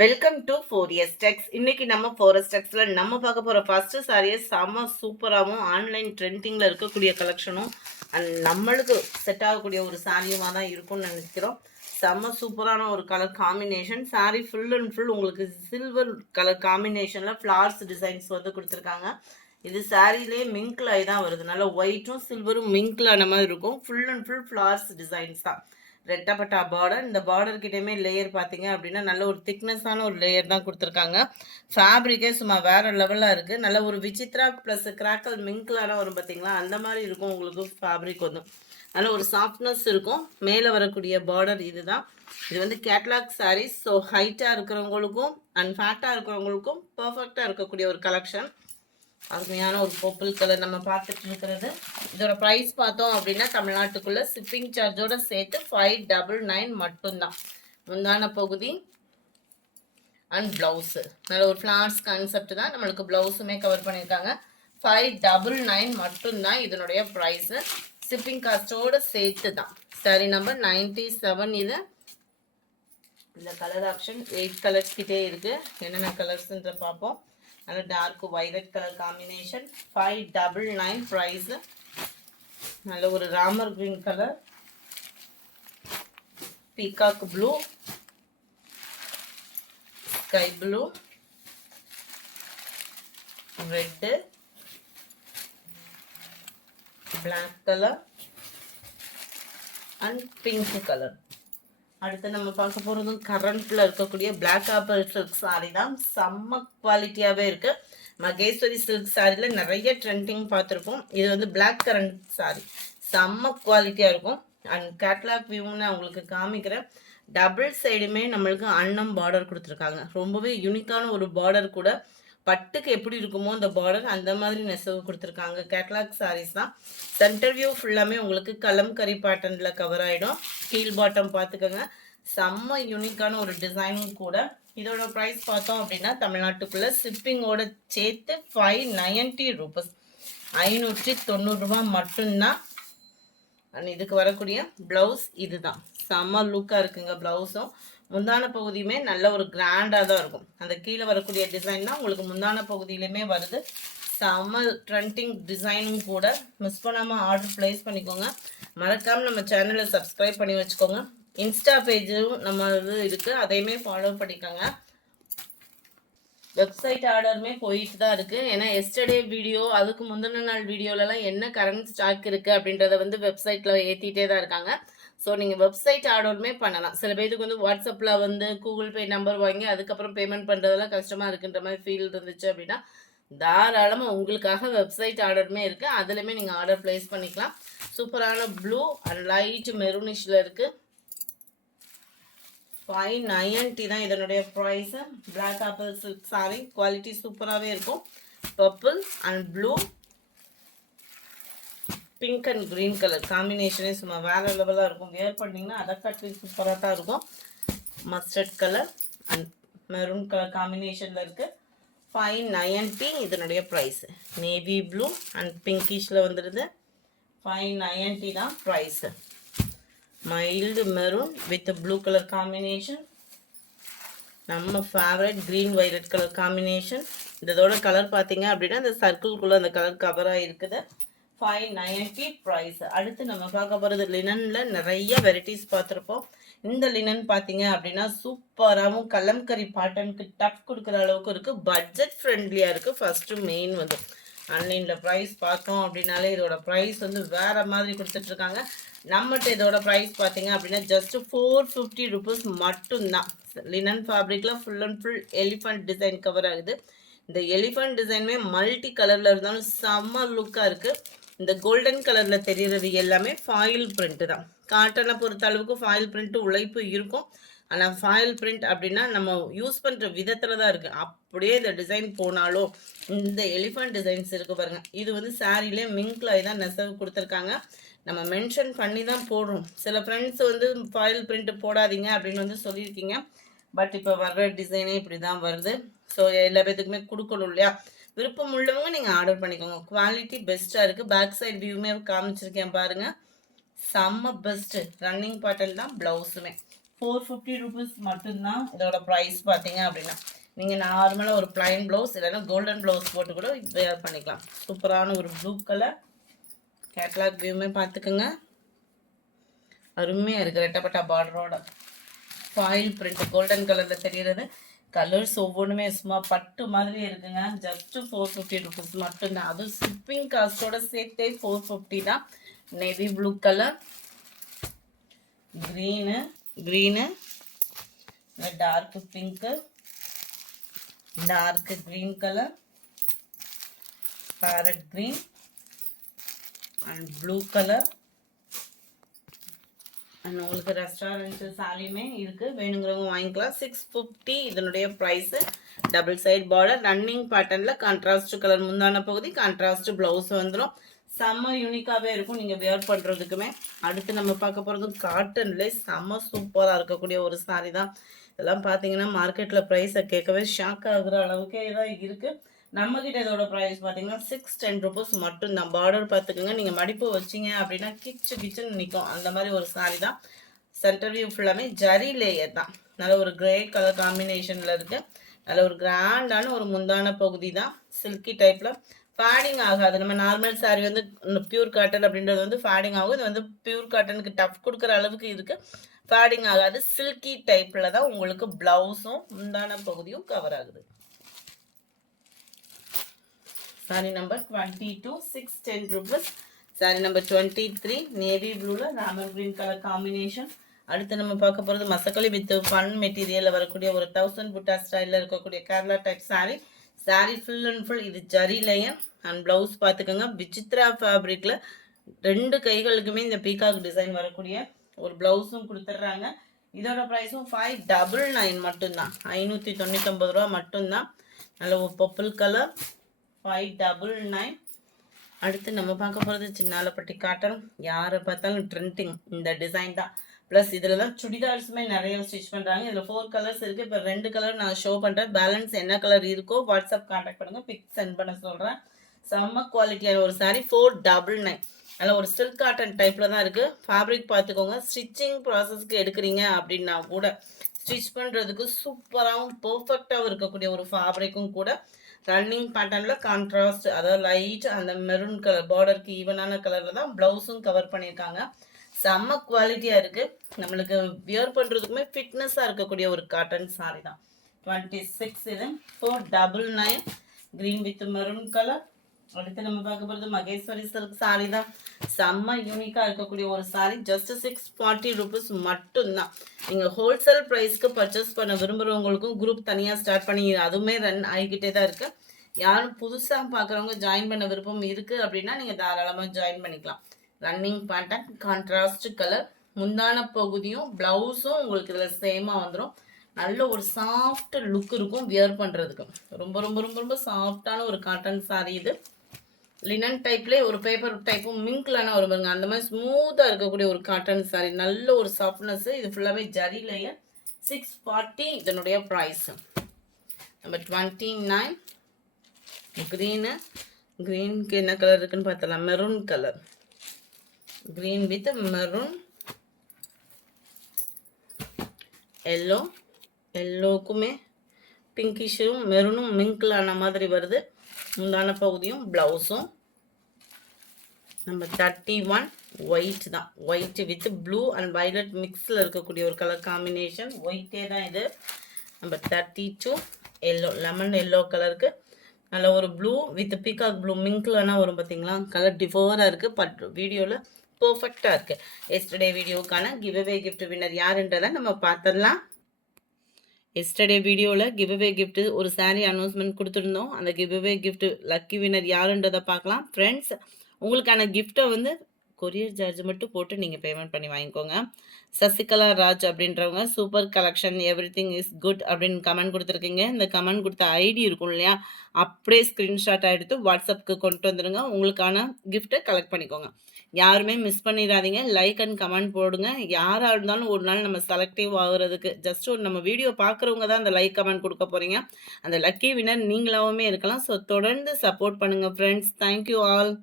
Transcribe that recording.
Welcome to 4S Techs. இன்னைக்கு நம்ம 4S Techsல நம்ம பார்க்க போற ஃபர்ஸ்ட் சாரியை செம சூப்பராகவும் ஆன்லைன் ட்ரெண்டிங்ல இருக்கக்கூடிய கலெக்ஷனும் அண்ட் நம்மளுக்கு செட் ஆகக்கூடிய ஒரு சாரியுமா தான் இருக்கும்னு நினைக்கிறோம். செம்ம சூப்பரான ஒரு colour combination. Sorry full and full உங்களுக்கு சில்வர் கலர் காம்பினேஷன்ல ஃப்ளார்ஸ் டிசைன்ஸ் வந்து கொடுத்துருக்காங்க. இது சாரிலே மிங்க்ல தான் வருது. நல்லா ஒயிட்டும் சில்வரும் மிங்க்ல ஆன மாதிரி இருக்கும். Full and full flowers designs தான். ரெட்டப்பட்டா பார்டர். இந்த பார்டர் கிட்டேயுமே லேயர் பார்த்தீங்க அப்படின்னா நல்ல ஒரு திக்னஸான ஒரு லேயர் தான் கொடுத்துருக்காங்க. ஃபேப்ரிக்கே சும்மா வேறு லெவலாக இருக்குது. நல்ல ஒரு விசித்ரா ப்ளஸ் கிராக்கல் மிங்க்லான வரும் பார்த்தீங்களா, அந்த மாதிரி இருக்கும் உங்களுக்கு ஃபேப்ரிக் வந்து. நல்ல ஒரு சாஃப்ட்னஸ் இருக்கும். மேலே வரக்கூடிய பார்டர் இதுதான். இது வந்து கேட்லாக் சாரீஸ். ஸோ ஹைட்டாக இருக்கிறவங்களுக்கும் அண்ட் ஃபேட்டாக இருக்கிறவங்களுக்கும் பர்ஃபெக்டாக இருக்கக்கூடிய ஒரு கலெக்ஷன். அருமையான ஒரு பர்பிள் கலர் நம்ம பார்த்துட்டு இருக்கிறது. இதோட ப்ரைஸ் பார்த்தோம் அப்படின்னா தமிழ்நாட்டுக்குள்ள ஷிப்பிங் சார்ஜோட சேர்த்து 599 மட்டும்தான். முந்தான பகுதி அண்ட் பிளவுஸு நல்ல ஒரு ஃப்ளார்ஸ் கான்செப்ட் தான். நம்மளுக்கு பிளவுஸுமே கவர் பண்ணியிருக்காங்க. 599 மட்டும்தான் இதனுடைய ப்ரைஸு. ஷிப்பிங் காஸ்டோட சேர்த்து தான். Sorry number 97. இது இந்த கலர் ஆப்ஷன் 8 கலர்ஸ் கிட்டே இருக்கு. என்னென்ன கலர்ஸ்ன்ற பார்ப்போம். நல்ல dark violet colour combination. 599 price. நல்ல ஒரு Ramar green colour, peacock blue, sky blue, red, black colour and pink colour. அடுத்து நம்ம பார்க்க போகிறதும் கரண்ட்டில் இருக்கக்கூடிய பிளாக் ஆப்பிள் சில்க் சாரி தான். செம்ம குவாலிட்டியாகவே இருக்குது. மகேஸ்வரி சில்க் சாரியில் நிறைய ட்ரெண்டிங் பார்த்துருப்போம். இது வந்து பிளாக் கரண்ட் சாரி. செம்ம குவாலிட்டியாக இருக்கும். அண்ட் கேட்லாக் வியூன்னு நான் உங்களுக்கு காமிக்கிறேன். டபுள் சைடுமே நம்மளுக்கு அன்னம் பார்டர் கொடுத்துருக்காங்க. ரொம்பவே யூனிக்கான ஒரு பார்டர் கூட. பட்டுக்கு எப்படி இருக்குமோ அந்த பார்டர் அந்த மாதிரி நெசவு கொடுத்துருக்காங்க. கேட்லாக் சாரீஸ் தான். சென்டர் வியூ ஃபுல்லாமே உங்களுக்கு கலம்கரி பேட்டர்னில் கவர் ஆகிடும். கீழ் பாட்டம் பார்த்துக்கோங்க. செம்ம யூனிக்கான ஒரு டிசைனும் கூட. இதோட ப்ரைஸ் பார்த்தோம் அப்படின்னா தமிழ்நாட்டுக்குள்ளே ஷிப்பிங்கோட சேர்த்து 590 ரூபீஸ், 590 ரூபா மட்டும்தான். அண்ட் இதுக்கு வரக்கூடிய ப்ளவுஸ் இதுதான். செம்ம லுக்காக இருக்குங்க ப்ளவுஸும். முந்தான பகுதியுமே நல்ல ஒரு கிராண்டாக தான் இருக்கும். அந்த கீழே வரக்கூடிய டிசைன் தான் உங்களுக்கு முந்தான பகுதியிலுமே வருது. செம்ம ட்ரெண்டிங் டிசைனும் கூட. மிஸ் பண்ணாமல் ஆர்டர் ப்ளேஸ் பண்ணிக்கோங்க. மறக்காமல் நம்ம சேனலை சப்ஸ்கிரைப் பண்ணி வச்சுக்கோங்க. இன்ஸ்டா பேஜும் நம்ம இது இருக்குது, அதையுமே ஃபாலோ பண்ணிக்கோங்க. வெப்சைட் ஆர்டருமே போயிட்டு தான் இருக்குது. ஏன்னா எஸ்டர்டே வீடியோ அதுக்கு முந்தின நாள் வீடியோலலாம் என்ன கரண்ட் ஸ்டாக் இருக்குது அப்படின்றத வந்து வெப்சைட்டில் ஏற்றிட்டே தான் இருக்காங்க. ஸோ நீங்கள் வெப்சைட் ஆர்டருமே பண்ணலாம். சில பேருக்கு வந்து வாட்ஸ்அப்பில் வந்து கூகுள் பே நம்பர் வாங்கி அதுக்கப்புறம் பேமெண்ட் பண்ணுறதெல்லாம் கஷ்டமாக இருக்குன்ற மாதிரி ஃபீல் இருந்துச்சு அப்படின்னா தாராளமாக உங்களுக்காக வெப்சைட் ஆர்டருமே இருக்குது. அதுலேயுமே நீங்கள் ஆர்டர் ப்ளேஸ் பண்ணிக்கலாம். சூப்பரான ப்ளூ அண்ட் லைட் மெரூனிஷில் இருக்குது. 590 தான் இதனுடைய price. Black apple silk sari quality சூப்பராகவே இருக்கும். Purple and blue, pink and green colour காம்பினேஷனே சும்மா வேறு லெவலாக இருக்கும். வேர் பண்ணிங்கன்னா அதை காட்டி சூப்பராக தான் இருக்கும். Mustard colour and maroon colour காம்பினேஷனில் இருக்குது. 590 இதனுடைய ப்ரைஸு. நேவி ப்ளூ அண்ட் பிங்கிஷில் வந்துடுது. 590 தான் price. Mild maroon with blue colour combination. நம்ம favourite green violet colour combination. இதோட கலர் பார்த்தீங்க அப்படின்னா இந்த சர்க்கிள்குள்ளே அந்த கலர் கவராக இருக்குது. 590 ப்ரைஸ். அடுத்து நம்ம பார்க்க போகிறது லினனில் நிறைய வெரைட்டிஸ் பார்த்துருப்போம். இந்த லினன் பார்த்தீங்க அப்படின்னா சூப்பராகவும் கலம்கரி பேட்டர்னுக்கு டஃப் கொடுக்குற அளவுக்கு இருக்குது. பட்ஜெட் ஃப்ரெண்ட்லியாக இருக்குது. ஃபஸ்ட்டு மெயின் வந்து ஆன்லைனில் ப்ரைஸ் பார்த்தோம் அப்படின்னாலே இதோட ப்ரைஸ் வந்து வேறு மாதிரி கொடுத்துட்ருக்காங்க. நம்மகிட்ட இதோட ப்ரைஸ் பார்த்தீங்க அப்படின்னா ஜஸ்ட்டு 450 ரூபீஸ் மட்டும்தான். லினன் ஃபேப்ரிக்கில் full and full elephant design cover ஆகுது. இந்த எலிஃபண்ட் டிசைனுமே மல்டி கலரில் இருந்தாலும் செம்ம லுக்காக இருக்குது. இந்த கோல்டன் கலரில் தெரிகிறது எல்லாமே ஃபாயில் பிரிண்ட்டு தான். காட்டனை பொறுத்த அளவுக்கு ஃபாயில் பிரிண்ட்டு உழைப்பு இருக்கும். ஆனால் ஃபாயில் பிரிண்ட் அப்படின்னா நம்ம யூஸ் பண்ணுற விதத்தில் தான் இருக்குது. அப்படியே இந்த டிசைன் போனாலும் இந்த எலிஃபண்ட் டிசைன்ஸ் இருக்குது பாருங்கள். இது வந்து சாரிலே மிங்க்லாய் தான் நெசவு கொடுத்துருக்காங்க. நம்ம மென்ஷன் பண்ணி தான் போடுறோம். சில ஃப்ரெண்ட்ஸ் வந்து ஃபாயில் பிரிண்ட் போடாதீங்க அப்படின்னு வந்து சொல்லியிருக்கீங்க. பட் இப்போ வர்ற டிசைனே இப்படி தான் வருது. ஸோ எல்லா பேத்துக்குமே கொடுக்கணும் இல்லையா? விருப்பம் உள்ளவங்க நீங்கள் ஆர்டர் பண்ணிக்கோங்க. குவாலிட்டி பெஸ்ட்டாக இருக்குது. பேக் சைடு வியூமே காமிச்சிருக்கேன் பாருங்கள். செம்ம பெஸ்ட்டு. ரன்னிங் பாட்டன் தான் ப்ளவுஸுமே. 450 ருபீஸ் மட்டும்தான் இதோட ப்ரைஸ் பார்த்தீங்க அப்படின்னா. நீங்கள் நார்மலாக ஒரு பிளைன் ப்ளவுஸ் இல்லைன்னா கோல்டன் ப்ளவுஸ் போட்டு கூட வேர் பண்ணிக்கலாம். சூப்பரான ஒரு ப்ளூ கலர் கேட்லாக் வியூமே பார்த்துக்குங்க. அருமையாக இருக்குது. ரெட்டப்பட்டா பார்டரோட ஃபாயில் பிரிண்ட் கோல்டன் கலரில் தெரிகிறது. கலர்ஸ் ஒவ்வொன்றுமே சும்மா பட்டு மாதிரி இருக்குங்க. ஜஸ்ட்டு 450 ருபீஸ் மட்டும்தான். அதுவும் ஷிப்பிங் காஸ்ட்டோட சேர்த்தே 450 தான். Navy blue colour, green, dark pink, dark green colour, parrot green and blue colour. And உங்களுக்கு ரெஸ்டாரண்ட் சாரியுமே இருக்குது, வேணுங்கிறவங்க வாங்கிக்கலாம். 650 இதனுடைய price. Double side border, running பேட்டர்னில் கான்ட்ராஸ்ட் கலர் முந்தான பகுதி, கான்ட்ராஸ்ட் ப்ளவுஸ் வந்துடும். செம்ம யூனிக்காகவே இருக்கும் நீங்கள் வேர் பண்ணுறதுக்குமே. அடுத்து நம்ம பார்க்க போகிறது காட்டன்லேயே செம்ம சூப்பராக இருக்கக்கூடிய ஒரு சாரி தான். இதெல்லாம் பார்த்தீங்கன்னா மார்க்கெட்டில் ப்ரைஸை கேட்கவே ஷாக் ஆகுற அளவுக்கே தான் இருக்குது. நம்மக்கிட்ட இதோட ப்ரைஸ் பார்த்தீங்கன்னா 610 ருபீஸ் மட்டும்தான். பார்டர் பார்த்துக்கோங்க, நீங்கள் மடிப்பு வச்சிங்க அப்படின்னா கிச்சுன்னு நிற்கும். அந்த மாதிரி ஒரு சாரி தான். சென்டர் வியூ ஃபுல்லாமே ஜரி லேயர் தான். நல்ல ஒரு கிரே கலர் காம்பினேஷனில் இருக்குது. நல்ல ஒரு கிராண்டான ஒரு முந்தான பகுதி தான். சில்கி டைப்பில் ஃபேடிங் ஆகாது. நம்ம நார்மல் சாரி வந்து பியூர் காட்டன் அப்படின்றது வந்து ஃபேடிங் ஆகும். இது வந்து பியூர் காட்டனுக்கு டஃப் கொடுக்குற அளவுக்கு இருக்குது. ஃபேடிங் ஆகாது. சில்கி டைப்பில் தான் உங்களுக்கு ப்ளவுஸும் முந்தான பகுதியும் கவர் ஆகுது. Sorry number 22, 610 rupees. Sorry number 23 navy ப்ளூவில் ராமர் கிரீன் கலர் காம்பினேஷன். அடுத்து நம்ம பார்க்க போகிறது மசக்களி வித் ஃபன் மெட்டீரியலில் வரக்கூடிய ஒரு 1000 புட்டா ஸ்டைலில் இருக்கக்கூடிய Kerala type sorry. Sorry full and full இது ஜரி லேயர் அண்ட் ப்ளவுஸ் பார்த்துக்கோங்க. விசித்ரா ஃபேப்ரிக்கில் 2 கைகளுக்குமே இந்த பீகாக் டிசைன் வரக்கூடிய ஒரு ப்ளவுஸும் கொடுத்துட்றாங்க. இதோட ப்ரைஸும் 599 மட்டும்தான். 599 ரூபா மட்டும்தான். நல்ல ஒரு பர்பிள் கலர் 599. அடுத்து நம்ம பார்க்க போகிறது சின்னாலப்பட்டி காட்டன். யாரை பார்த்தாலும் ட்ரெண்டிங் இந்த டிசைன் தான். ப்ளஸ் இதில் தான் சுடிதார்ஸுமே நிறைய ஸ்டிச் பண்ணுறாங்க. இதில் 4 கலர்ஸ் இருக்குது. இப்போ 2 கலர் நான் ஷோ பண்ணுறேன். பேலன்ஸ் என்ன கலர் இருக்கோ வாட்ஸ்அப் கான்டாக்ட் பண்ணுங்கள், பிக் சென்ட் பண்ண சொல்கிறேன். செம்ம குவாலிட்டியான ஒரு சாரீ 499. அதில் ஒரு சில்க் காட்டன் டைப்பில் தான் இருக்குது. ஃபேப்ரிக் பார்த்துக்கோங்க. ஸ்டிச்சிங் ப்ராசஸ்க்கு எடுக்கிறீங்க அப்படின்னா கூட ஸ்டிச் பண்ணுறதுக்கு சூப்பராகவும் பர்ஃபெக்டாகவும் இருக்கக்கூடிய ஒரு ஃபேப்ரிக்கும் கூட. ரன்னிங் பேட்டர்னில் கான்ட்ராஸ்ட், அதாவது லைட் அந்த மெரூன் கலர் பார்டருக்கு ஈவனான கலரில் தான் ப்ளவுஸும் கவர் பண்ணியிருக்காங்க. செம்ம குவாலிட்டியாக இருக்குது. நம்மளுக்கு வியர் பண்ணுறதுக்குமே ஃபிட்னஸாக இருக்கக்கூடிய ஒரு காட்டன் சாரி தான். 26 இது 499 க்ரீன் வித் மெரூன் கலர். அடுத்து நம்ம பார்க்க போகிறது மகேஸ்வரி சில்க் சாரி தான். செம்ம யூனிக்காக இருக்கக்கூடிய ஒரு சாரி. ஜஸ்ட் 640 ருபீஸ் மட்டும்தான். நீங்கள் ஹோல்சேல் ப்ரைஸ்க்கு பர்ச்சேஸ் பண்ண விரும்புகிறவங்களுக்கும் குரூப் தனியாக ஸ்டார்ட் பண்ணி அதுவுமே ரன் ஆகிக்கிட்டே தான் இருக்குது. யாரும் புதுசாக பார்க்குறவங்க ஜாயின் பண்ண விருப்பம் இருக்குது அப்படின்னா நீங்கள் தாராளமாக ஜாயின் பண்ணிக்கலாம். ரன்னிங் பேட்டர்ன், கான்ட்ராஸ்ட் கலர், முந்தான பகுதியும் ப்ளவுஸும் உங்களுக்கு இதில் சேமாக வந்துடும். நல்ல ஒரு சாஃப்ட் லுக் இருக்கும் வியர் பண்ணுறதுக்கு. ரொம்ப ரொம்ப ரொம்ப ரொம்ப சாஃப்டான ஒரு காட்டன் சாரி இது. லினன் டைப்லேயே ஒரு பேப்பர் டைப்பும் மிங்க்லான ஒரு பாருங்க, அந்த மாதிரி ஸ்மூத்தாக இருக்கக்கூடிய ஒரு காட்டன் சாரி. நல்ல ஒரு சாஃப்ட்னஸ். இது ஃபுல்லாகவே ஜரி லேயர். 640 இதனுடைய ப்ரைஸ். நம்பர் 29 க்ரீனுக்கு என்ன கலர் இருக்குன்னு பார்த்தலாம். Maroon colour, green with maroon, எல்லோக்குமே பிங்கிஷும் மெரூனும் மிங்க்லான மாதிரி வருது. முந்தான பகுதியும் ப்ளவுஸும். நம்பர் 31 ஒயிட் தான். White with blue and violet மிக்ஸில் இருக்கக்கூடிய ஒரு கலர் காம்பினேஷன். ஒயிட்டே தான் இது. நம்பர் 32 எல்லோ, லெமன் எல்லோ கலருக்கு நல்ல ஒரு ப்ளூ வித் பீகாக் ப்ளூ மிங்க்லானா வரும் பார்த்தீங்களா. கலர் டிஃபராக இருக்குது. பட் வீடியோவில் பர்ஃபெக்டாக இருக்குது. எஸ்டர்டே வீடியோக்கான கிவ்அவே கிஃப்ட் வின்னர் யாருன்றதை நம்ம பார்த்துடலாம். எஸ்டர்டே வீடியோவில் கிவ்அவே கிஃப்ட்டு ஒரு சாரீ அனௌன்ஸ்மெண்ட் கொடுத்துருந்தோம். அந்த கிவ்அவே கிஃப்ட் லக்கி வின்னர் யாருன்றதை பார்க்கலாம். ஃப்ரெண்ட்ஸ், உங்களுக்கான கிஃப்ட்டை வந்து கொரியர் சார்ஜ் மட்டும் போட்டு நீங்கள் பேமெண்ட் பண்ணி வாங்கிக்கோங்க. சசிகலா ராஜ் அப்படின்றவங்க super collection everything is good அப்படின்னு கமெண்ட் கொடுத்துருக்கீங்க. இந்த கமெண்ட் கொடுத்த ஐடி இருக்கும் இல்லையா, அப்படியே ஸ்க்ரீன்ஷாட் எடுத்து வாட்ஸ்அப்புக்கு கொண்டு வந்துடுங்க. உங்களுக்கான கிஃப்ட்டை கலெக்ட் பண்ணிக்கோங்க. யாருமே மிஸ் பண்ணிடாதீங்க. லைக் அண்ட் கமெண்ட் போடுங்க. யாராக இருந்தாலும் ஒரு நாள் நம்ம செலக்டிவ் ஆகுறதுக்கு ஜஸ்ட் ஒரு நம்ம வீடியோ பார்க்குறவங்க தான் அந்த லைக் கமெண்ட் கொடுக்க போகிறீங்க. அந்த லக்கி வினர் நீங்களாகவுமே இருக்கலாம். ஸோ தொடர்ந்து சப்போர்ட் பண்ணுங்கள் ஃப்ரெண்ட்ஸ். Thank you all.